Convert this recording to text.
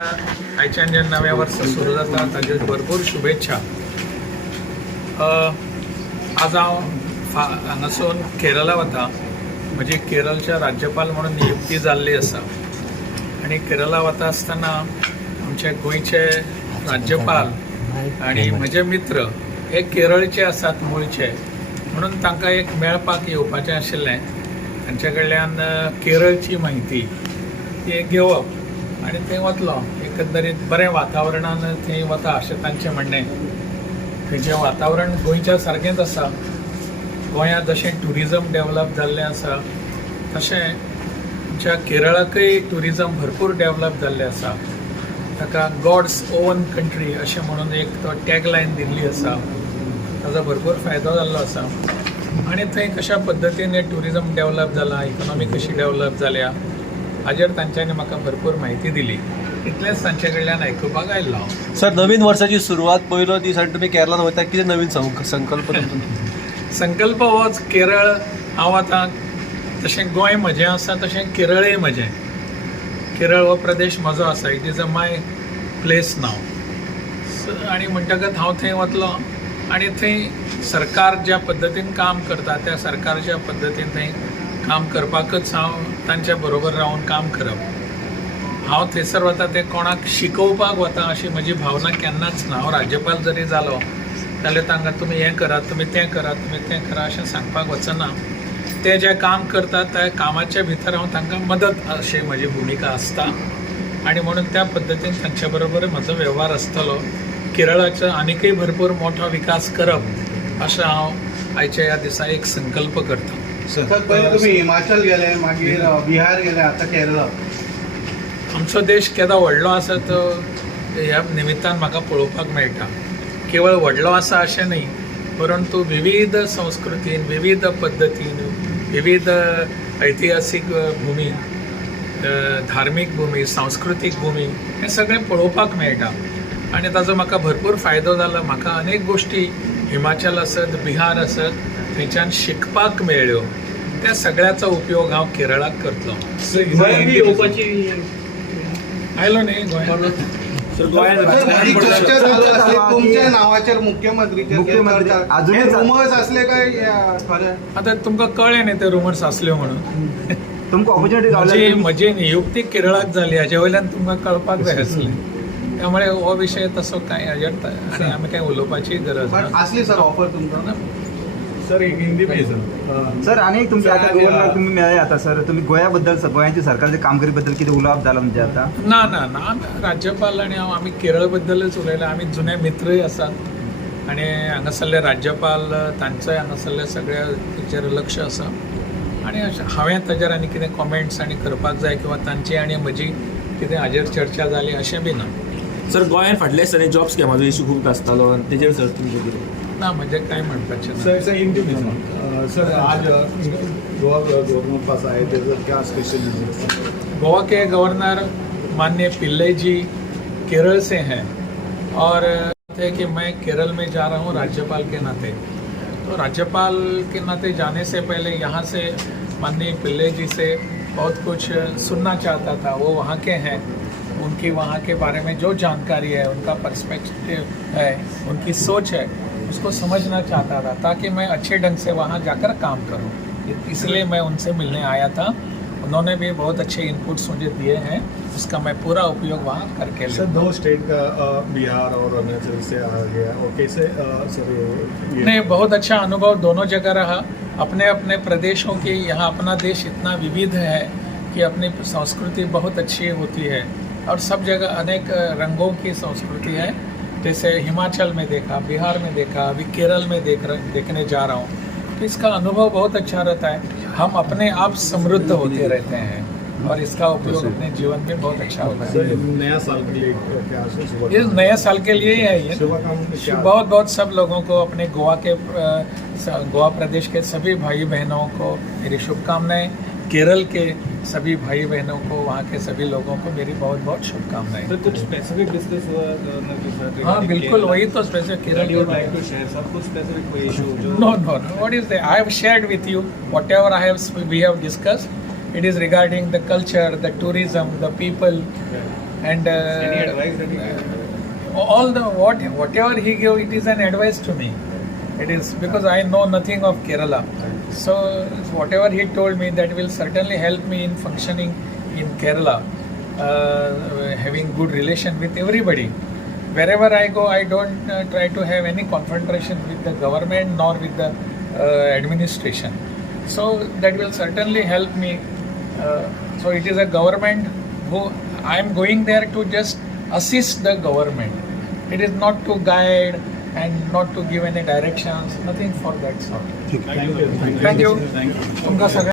आयच्यान जे नव्या वर्ष सुरू जाता ताजे भरपूर शुभेच्छा. आज हांगासून केरला वता. म्हजी केरळच्या राज्यपाल म्हणून नियुक्ती जाल्ली आसा आणि केरला वता आसतना आमचे गोंयचे राज्यपाल आणि म्हजे मित्र हे केरळचे आसात मूळचे, म्हणून तांकां एक मेळपाक येवपाचें आशिल्लें. तांचे कडल्यान केरळची म्हायती ती घेवप आणि थंय वतलो. एकंदरीत बरें वातावरणान थंय वता अशें तांचें म्हणणें. थंयचें वातावरण गोंयच्या सारकेंच आसा. गोंयांत जशें ट्युरिजम डेवलप जाल्लें आसा तशें आमच्या केरळाकय ट्युरिजम भरपूर डेवलप जाल्लें आसा. ताका गॉड्स ओन कंट्री अशें म्हणून एक तो टॅगलायन दिल्ली आसा. ताजो भरपूर फायदो जाल्लो आसा आणि थंय कशा पद्दतीन ट्युरिजम डेवलप जाला, इकॉनॉमी कशी डेवलप जाल्या हाजेर तांच्यांनी म्हाका भरपूर म्हायती दिली. इतलेंच तांचे कडल्यान आयकुपाक आयिल्लो हांव. सर, नवीन वर्षाची सुरवात पयलो दीस आनी तुमी केरळान वयता, कितें नवीन संकल्प संकल्प होच. केरळ हांव आतां तशें गोंय म्हजें आसा तशें केरळय म्हजें. केरळ हो प्रदेश म्हजो आसा. It is a my place now. आनी म्हणटकच हांव थंय वतलो आनी थंय सरकार ज्या पद्दतीन काम करता त्या सरकारच्या पद्दतीन थंय काम करपाकच हांव तांच्या बरोबर रावन काम करप. हांव थंयसर वता तें कोणाक शिकोवपाक वता अशी म्हजी भावना केन्नाच ना. हांव राज्यपाल जरी जालो जाल्यार तांकां तुमी हें करात, तुमी तें करात, तुमी तें करा अशें सांगपाक वचना. ते जें काम करतात त्या कामाच्या भितर हांव तांकां मदत अशी म्हजी भुमिका आसता आणि म्हणून त्या पद्दतीन तांच्या बरोबर म्हजो वेव्हार आसतलो. केरळाचो आनीकय भरपूर मोठो विकास करप अशें हांव आयच्या ह्या दिसा एक संकल्प करता. सर, पहिले तुम्ही हिमाचल गेले, मागीर बिहार गेले, आता केरळ. आमचो देश केदो व्हडलो आसा तो ह्या निमित्तान म्हाका पळोवपाक मेळटा. केवळ व्हडलो आसा अशें न्ही, परंतु विविध संस्कृतीन, विविध पद्दतीन, विविध ऐतिहासीक भूमी, धार्मीक भूमी, सांस्कृतीक भूमी हें सगळें पळोवपाक मेळटा आणि ताजो म्हाका भरपूर फायदो जाला. म्हाका अनेक गोश्टी हिमाचल आसत, बिहार आसत थंयच्यान शिकपाक मेळ्ळ्यो. त्या सगळ्याचो उपयोग हांव केरळाक करतलो. आयलो न्ही गोंयांत. तुमच्या नावाचेर मुख्यमंत्रीचे रुमर्स असले काय खरें? आतां तुमकां कळ्ळें न्ही ते रुमर्स आसल्यो म्हणून. तुमकां ऑपॉर्च्युनिटी म्हजी नियुक्ती केरळाक जाली हाजे वयल्यान तुमकां कळपाक जाय आसलें. त्यामुळे हो विशय तसो कांय हाजेर आनी आमी कांय उलोवपाची गरज ना. असली सर ऑफर तुमकां? सर हिंदी में सर आणि तुमचे आता गव्हर्नर तुम्ही मेळ्ळे आता सर, तुम्ही गोंयाबद्दल गोंयाच्या सरकारच्या कामगिरी बद्दल कितें उलोवप जालां म्हणजे आता? ना ना ना राज्यपाल आणि हांव आमी केरळ बद्दलच उलयला. आमी जुने मित्रय आसात आणि हांगासरले राज्यपाल तांचोय हांगासरले सगळ्या तेचेर लक्ष आसा आणि हांवें ताजेर आनी कितें कॉमेंट्स आनी करपाक जाय किंवा तांची आनी म्हजी कितें हाजेर चर्चा जाली अशें बी ना. सर, गोंयांत फाटल्या दिसांनी जॉब स्कॅमाचो इशू खूब आसतालो आनी तेजेर सर तुमचें कितें? ना म्हणजे काय म्हणपाचें ना. सर, आज गोवा गवर्नर पास आए थे, क्या स्पेशल? गोवा के गवर्नर माननीय पिल्लई जी केरल से हैं और थे कि मैं केरल में जा रहा हूँ राज्यपाल के नाते. तो राज्यपाल के नाते जाने से पहले यहाँ से माननीय पिल्लई जी से बहुत कुछ सुनना चाहता था. वो वहाँ के हैं, उनकी वहाँ के बारे में जो जानकारी है, उनका पर्सपेक्टिव है, उनकी सोच है, उसको समझना चाहता था ताकि मैं अच्छे ढंग से वहाँ जाकर काम करूँ. इसलिए मैं उनसे मिलने आया था. उन्होंने भी बहुत अच्छे इनपुट्स मुझे दिए हैं, उसका मैं पूरा उपयोग वहाँ करके सर, 2 स्टेट का बिहार और अरुणाचल से आ गया और कैसे सर नहीं, बहुत अच्छा अनुभव दोनों जगह रहा. अपने अपने प्रदेशों की, यहाँ अपना देश इतना विविध है कि अपनी संस्कृति बहुत अच्छी होती है और सब जगह अनेक रंगों की संस्कृति है. जैसे हिमाचल में देखा, बिहार में देखा, अभी केरल में देखने जा रहा हूँ. तो इसका अनुभव बहुत अच्छा रहता है. हम अपने आप समृद्ध होते रहते हैं और इसका उपयोग अपने जीवन में बहुत अच्छा होता है. नया साल के लिए क्या ये नए साल के लिए ही है. ये बहुत बहुत सब लोगों को, अपने गोवा प्रदेश के सभी भाई बहनों को मेरी शुभकामनाएं. केरल के सभी भाई बहनों को, वहाँ के सभी लोगों को मेरी बहुत बहुत शुभकामनाएं. तो कुछ स्पेसिफिक डिस्कस हुआ गवर्नर के साथ? हाँ बिल्कुल, वही तो specific Kerala. You would like to share सब कुछ स्पेसिफिक कोई इशू जो? No. What is that? I have shared with you whatever we have discussed. It is regarding the culture, the tourism, the people, and Any advice that you give? all the whatever he gave, it is an advice to me. It is because I know nothing of Kerala, so whatever he told me, that will certainly help me in functioning in Kerala, having good relation with everybody. Wherever I go, I don't try to have any confrontation with the government nor with the administration. So that will certainly help me. So it is a government who I am going there to just assist the government. It is not to guide and not to give any directions, nothing for that sort. Thank you. Thank you. तुमका सगळ्यांना